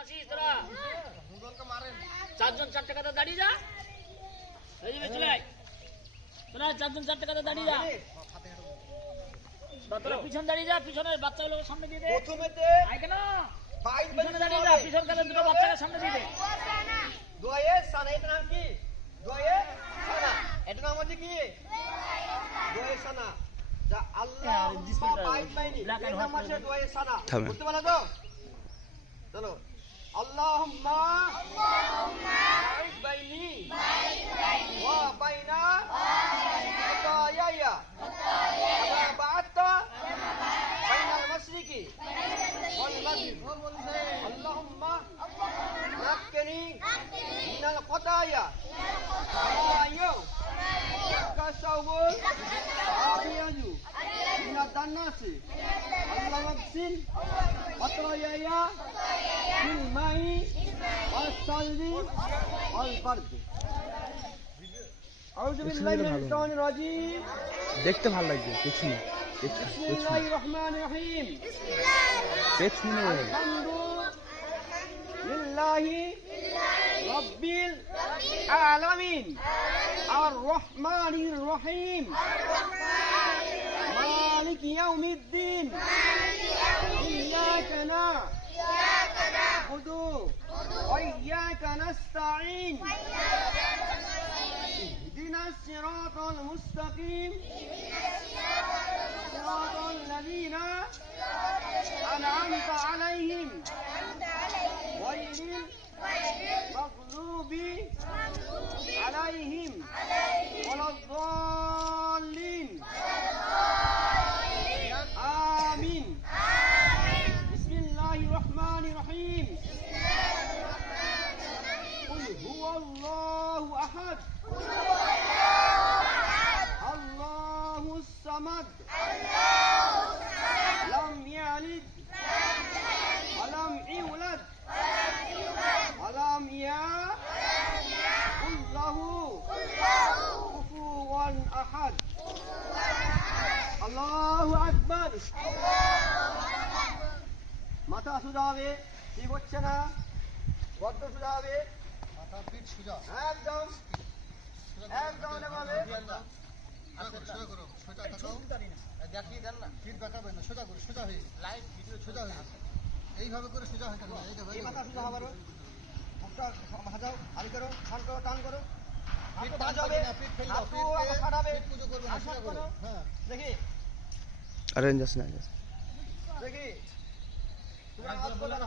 আছিস তোরা? চারজন চারটে কথা দাঁড়িয়ে যা। চলে আয় তোরা, চারজন চারটে কথা দাঁড়িয়ে যা। তোরা পিছন দাঁড়িয়ে যা, পিছনের বাচ্চাগুলো সামনে দিয়ে দে। আয় কেন পিছনে দাঁড়িয়ে যা, পিছন কালে দুটো বাচ্চাকে সামনে দিয়ে দে। দোয়ে সানা, এটার নাম কি? দোয়ে সানা, এটার নাম হচ্ছে কি? দোয়ে সানা। যা আল্লাহ বাইন বাইনি, এর নাম হচ্ছে দোয়ে সানা। বুঝতে পারলে তো? চলো, আল্লাহুম্মা বাইন বাইনি ওয়া বাইনা খাতায়ায়া কামা বা'আতা বাইনাল মাশরিকি ওয়াল মাগরিব। আল্লাহুম্মা নাক্কিনি মিনাল খাতায়া কামা ইয়াকাসাউল আবিয়াজু মিনাদ দান্নাসি। আল্লাহ মাগসিল খাতায়ায়া ফিল মাই ওয়াস সালবি ওয়াল বারদ। আউযু বিল্লাহি মিনাশ শাইতানির রাজীম। দেখতে ভালো লাগবে। পেছনে বিসমিল্লাহির রহমানির রহিম। পেছনে লিল্লাহি রাব্বিল আলামিন আর রহমানির রহিম মালিক ইয়াউমিদ্দিন ইয়্যাকা না'বুদু ওয়া ইয়্যাকা নাস্তাঈন ইহদিনাস সিরাতাল মুস্তাকিম সিরাতাল লাযীনা أنعمت عليهم غير المغضوب عليهم ولا الضالين آمين. بسم الله الرحمن الرحيم. قل هو الله أحد الله الصمد لم يلد ولم يولد ولم يكن له كفوا أحد. الله أكبر. মাথা সোজা হবে, ঠিক হচ্ছে না? বড্ড সোজা হবে, মাথা পিঠ সোজা, একদম একদম এভাবে সোজা করো, সোজা থাকো, দেখিয়ে দেন না, পিঠ বাঁকাবেন না, সোজা করো, সোজা হয়ে লাইট ভিডিও সোজা হয়ে এইভাবে করে সোজা হয়ে থাকবে। এই মাথা সোজা হবে, মুখটা ভাজাও, হাল করো, টান করো, টান করো, পিঠ ভাজাবে না, পিঠ ফেলে দাও, পিঠ পুজো করবে না, সোজা করো। হ্যাঁ দেখি अरेंजर्स ना দেখি তোমরা হাত করবে না।